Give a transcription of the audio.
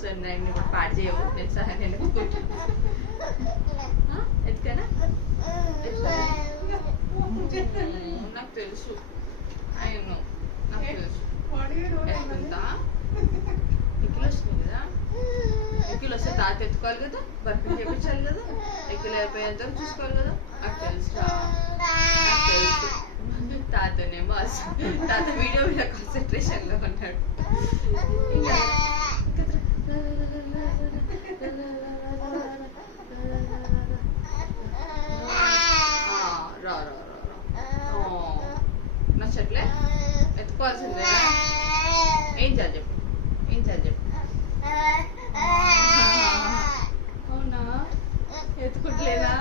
అసలు నేను ఇప్పుడు పాడు చేయవు తెలుసా నేను ఎత్తుకనా నాకు తెలుసు అయిను నాకు తెలుసు ఎత్తుకుంటా ఎక్కిలు వస్తుంది కదా ఎక్కిలు వస్తే తాత ఎత్తుకోవాలి కదా బర్ఫీ చేయించాలి కదా ఎక్కిలు అయిపోయేంత వరకు చూసుకోవాలి కదా నాకు తెలుసు నాకు తెలుసు తాతనేమో తాత వీడియో మీద కాన్సన్ట్రేషన్ లో ఉన్నాడు ఇంకా రా రా రా నచ్చట్లే ఎత్తుకోవాల్సిందే ఏం చేయాలి చెప్పు ఏం చేయాలి చెప్పు అవునా ఎత్తుకుంటలేదా